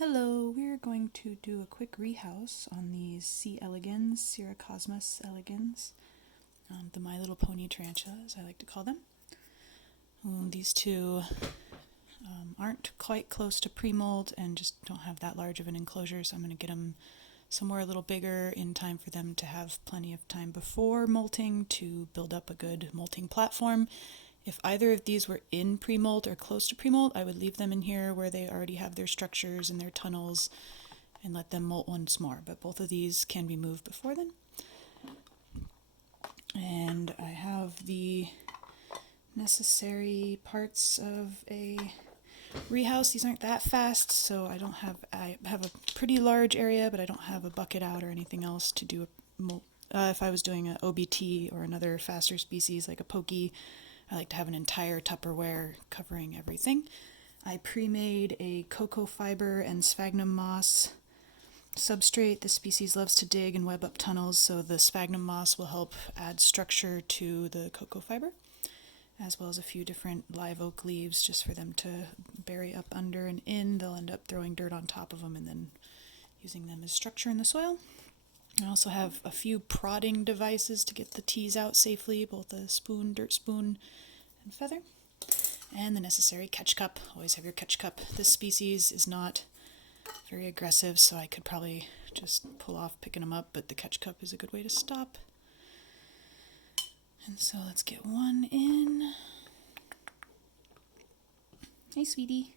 Hello, we're going to do a quick rehouse on these C. elegans, Cyriocosmus elegans, the My Little Pony tarantulas, I like to call them. These two aren't quite close to pre-mold and just don't have that large of an enclosure, so I'm going to get them somewhere a little bigger in time for them to have plenty of time before molting to build up a good molting platform. If either of these were in pre-mold or close to pre-mold, I would leave them in here where they already have their structures and their tunnels and let them molt once more. But both of these can be moved before then. And I have the necessary parts of a rehouse. These aren't that fast, so I have a pretty large area, but I don't have a bucket out or anything else to do a molt. If I was doing an OBT or another faster species like a pokey, I like to have an entire Tupperware covering everything. I pre-made a cocoa fiber and sphagnum moss substrate. This species loves to dig and web up tunnels, so the sphagnum moss will help add structure to the cocoa fiber, as well as a few different live oak leaves just for them to bury up under and in. They'll end up throwing dirt on top of them and then using them as structure in the soil. I also have a few prodding devices to get the teas out safely, both a spoon, dirt spoon, and feather. And the necessary catch cup. Always have your catch cup. This species is not very aggressive, so I could probably just pull off picking them up, but the catch cup is a good way to stop. And so let's get one in. Hey, sweetie.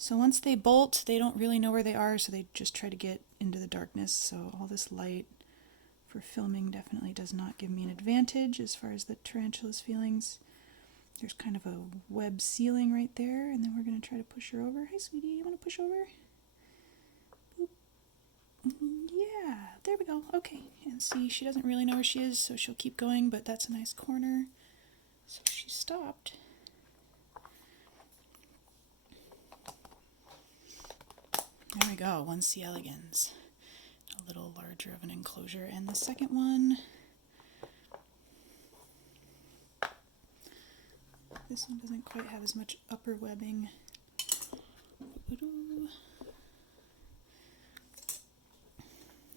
So once they bolt, they don't really know where they are, so they just try to get into the darkness. So all this light for filming definitely does not give me an advantage as far as the tarantula's feelings. There's kind of a web ceiling right there, and then we're going to try to push her over. Hi, sweetie, you want to push over? Boop. Yeah, there we go. Okay, and see, she doesn't really know where she is, so she'll keep going, but that's a nice corner. So she stopped. There we go, one C. elegans. A little larger of an enclosure. And the second one, this one doesn't quite have as much upper webbing.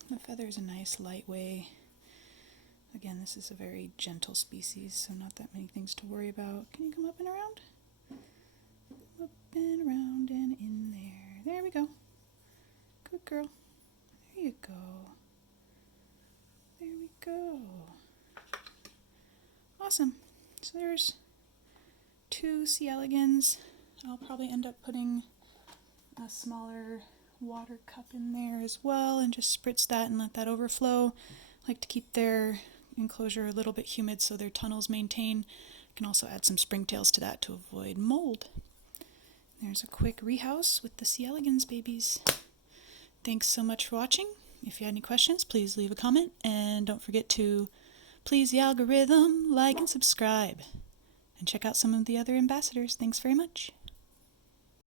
The feather is a nice lightweight. Again, this is a very gentle species, so not that many things to worry about. Can you come up and around? Up and around and in there. There we go. Good girl. There you go. There we go. Awesome. So there's two C. elegans. I'll probably end up putting a smaller water cup in there as well and just spritz that and let that overflow. I like to keep their enclosure a little bit humid so their tunnels maintain. I can also add some springtails to that to avoid mold. There's a quick rehouse with the C. elegans babies. Thanks so much for watching. If you had any questions, please leave a comment, and don't forget to please the algorithm, like and subscribe, and check out some of the other ambassadors. Thanks very much.